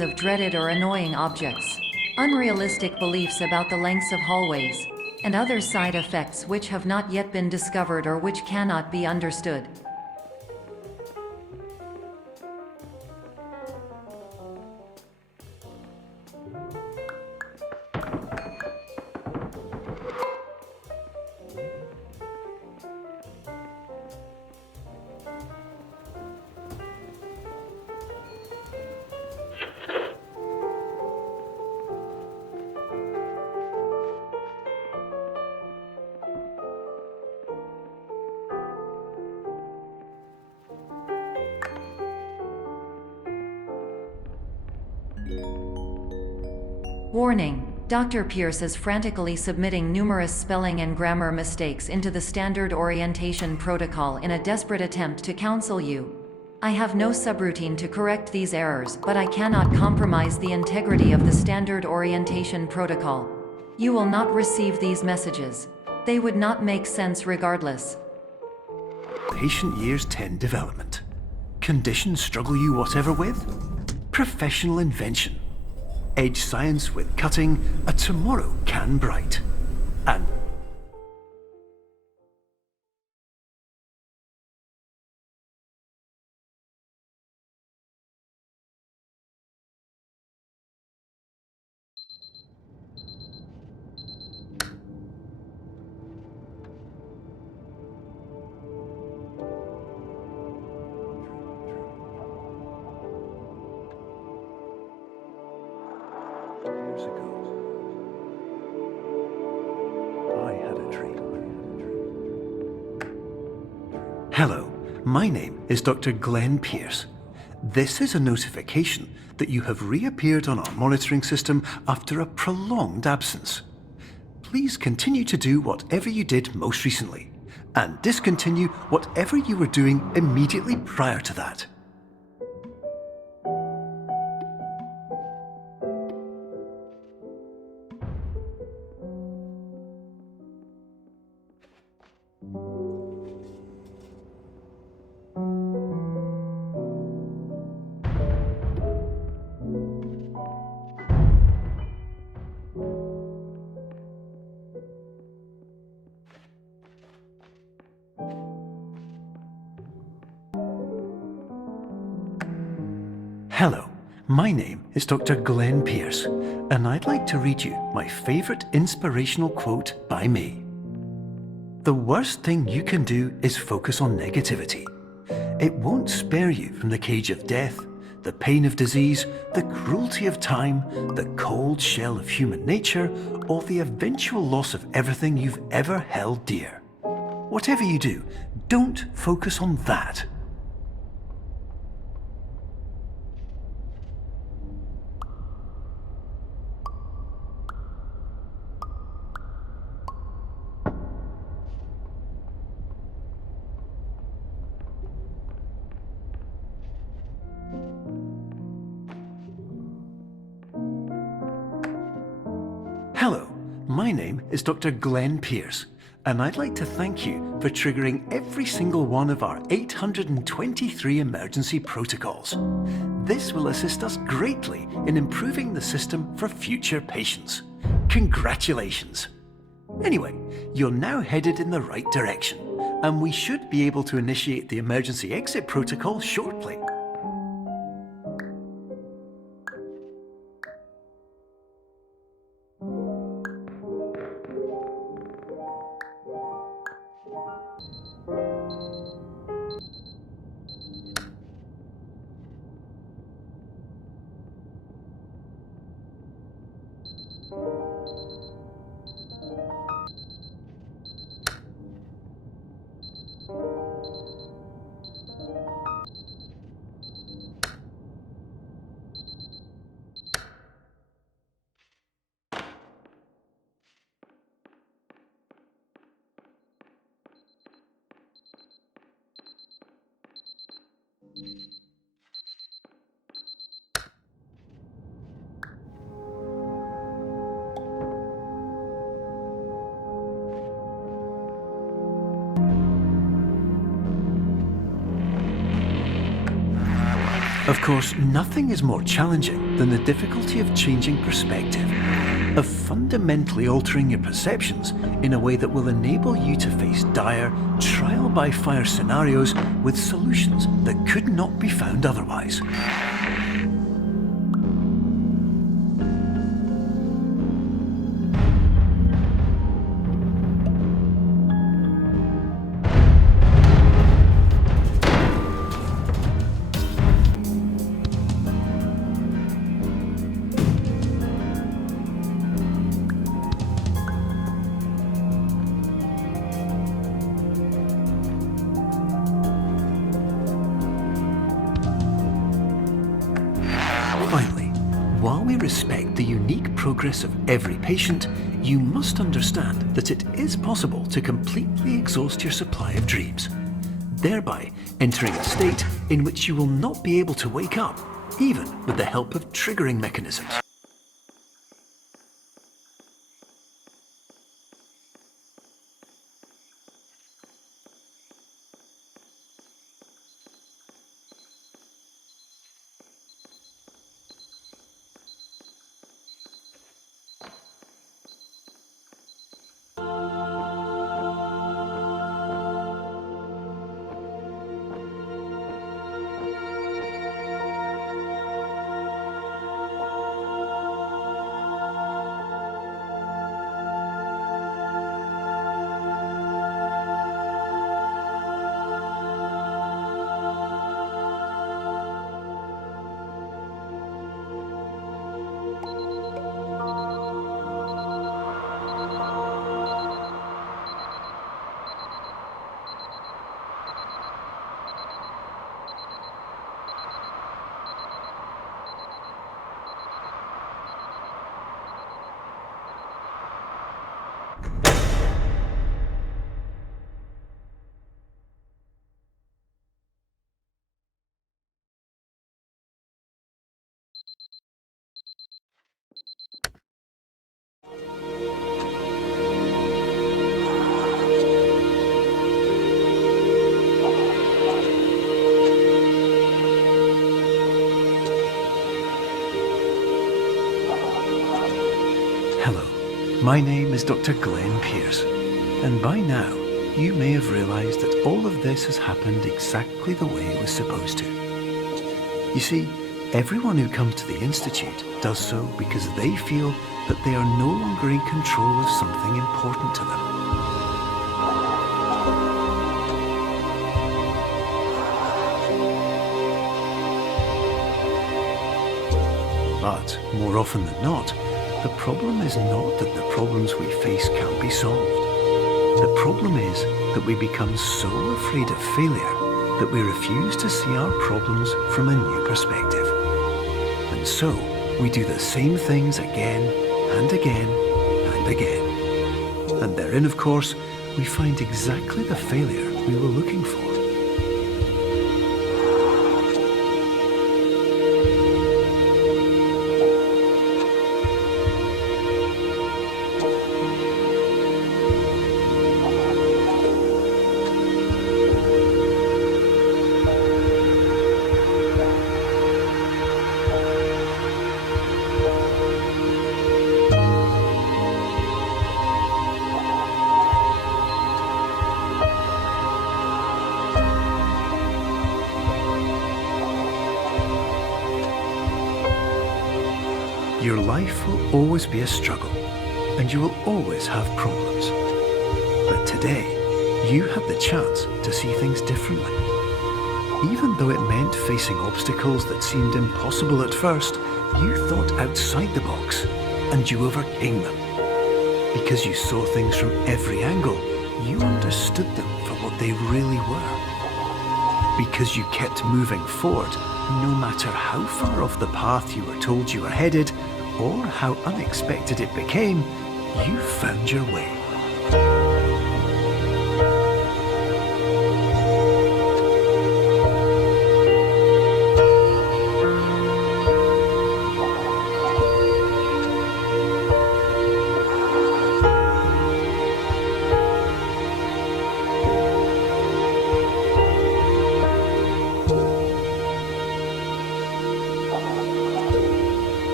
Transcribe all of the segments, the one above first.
of dreaded or annoying objects, unrealistic beliefs about the lengths of hallways, and other side effects which have not yet been discovered or which cannot be understood. Warning: Dr. Pierce is frantically submitting numerous spelling and grammar mistakes into the standard orientation protocol in a desperate attempt to counsel you. I have no subroutine to correct these errors, but I cannot compromise the integrity of the standard orientation protocol. You will not receive these messages. They would not make sense regardless. Patient years 10 development. Conditions struggle you whatever with? Professional invention. Edge science with cutting a tomorrow can bright. And years ago, I had a dream. Hello, my name is Dr. Glenn Pierce. This is a notification that you have reappeared on our monitoring system after a prolonged absence. Please continue to do whatever you did most recently, and discontinue whatever you were doing immediately prior to that. Hello, my name is Dr. Glenn Pierce, and I'd like to read you my favorite inspirational quote by me. The worst thing you can do is focus on negativity. It won't spare you from the cage of death, the pain of disease, the cruelty of time, the cold shell of human nature, or the eventual loss of everything you've ever held dear. Whatever you do, don't focus on that. Hello, my name is Dr. Glenn Pierce, and I'd like to thank you for triggering every single one of our 823 emergency protocols. This will assist us greatly in improving the system for future patients. Congratulations! Anyway, you're now headed in the right direction, and we should be able to initiate the emergency exit protocol shortly. Of course, nothing is more challenging than the difficulty of changing perspective, of fundamentally altering your perceptions in a way that will enable you to face dire, trial-by-fire scenarios with solutions that could not be found otherwise. Finally, while we respect the unique progress of every patient, you must understand that it is possible to completely exhaust your supply of dreams, thereby entering a state in which you will not be able to wake up, even with the help of triggering mechanisms. Hello, my name is Dr. Glenn Pierce, and by now you may have realised that all of this has happened exactly the way it was supposed to. You see, everyone who comes to the Institute does so because they feel that they are no longer in control of something important to them. But, more often than not, the problem is not that the problems we face can't be solved. The problem is that we become so afraid of failure that we refuse to see our problems from a new perspective. And so, we do the same things again and again and again. And therein, of course, we find exactly the failure we were looking for. Your life will always be a struggle, and you will always have problems. But today, you have the chance to see things differently. Even though it meant facing obstacles that seemed impossible at first, you thought outside the box, and you overcame them. Because you saw things from every angle, you understood them for what they really were. Because you kept moving forward, no matter how far off the path you were told you were headed, or how unexpected it became, you found your way.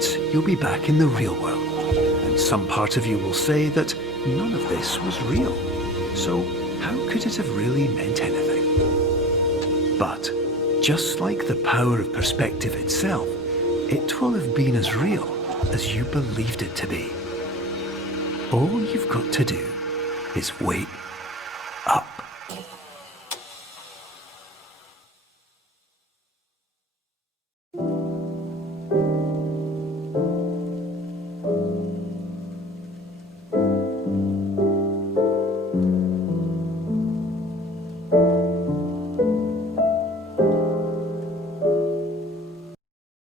minutes, you'll be back in the real world. And some part of you will say that none of this was real. So how could it have really meant anything? But just like the power of perspective itself, it will have been as real as you believed it to be. All you've got to do is wait up.